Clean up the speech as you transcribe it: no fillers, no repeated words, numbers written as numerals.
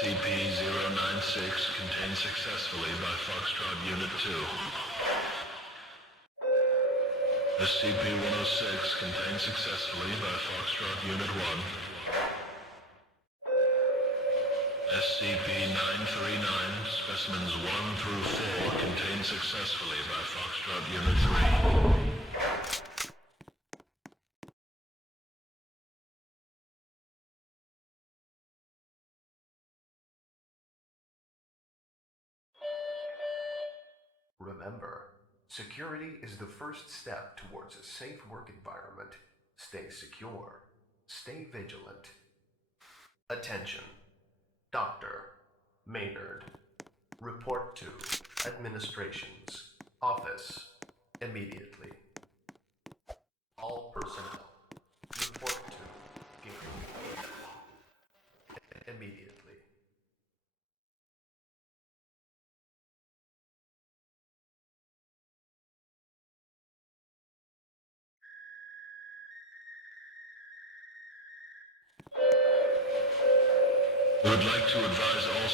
SCP-096 contained successfully by Foxtrot Unit 2. SCP-106 contained successfully by Foxtrot Unit 1. SCP-939, specimens 1 through 4 contained successfully by Foxtrot Unit 3. Remember, security is the first step towards a safe work environment. Stay secure. Stay vigilant. Attention. Dr. Maynard. Report to Administration's Office immediately. All personnel, report to Gary immediately. We would like to advise all